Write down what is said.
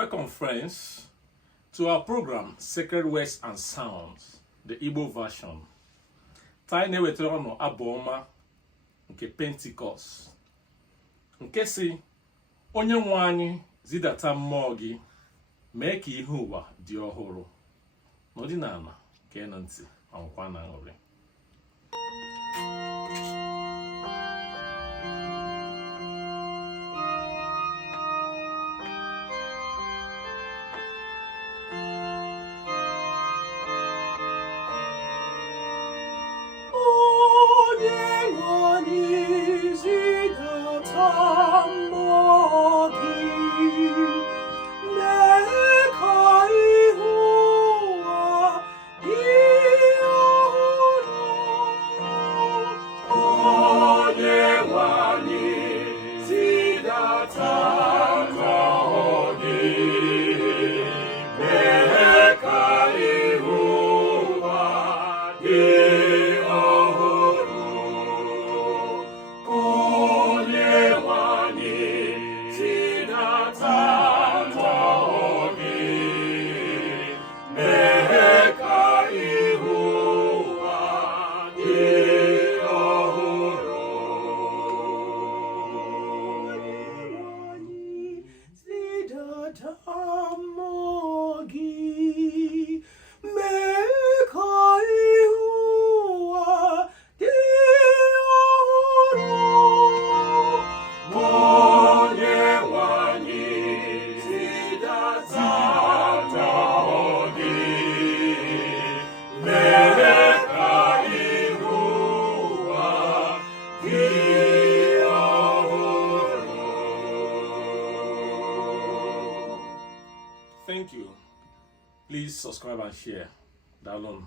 Welcome, friends, to our program, Sacred Words and Sounds, the Igbo version. Taine wetara aboma nke Pentecost. Nke si, Onyenwanyi zidata Mmuo Gi, mee ka Ihu Uwa dị ohuru. N'ọdịnala ka na ntị ankwa na nri. Onyenwanyi zidata Mmuo Gi, mee ka Ihu Uwa dị ohuru. Onyenwanyi zidata Mmuo Gi, mee ka Ihu Uwa dị. Mmuo Gi, mee ka Ihu Uwa dị ohuru. Onyenwanyi zidata Mmuo Gi, mee ka Ihu Uwa dị ohuru. Thank you. Please subscribe and share. Download.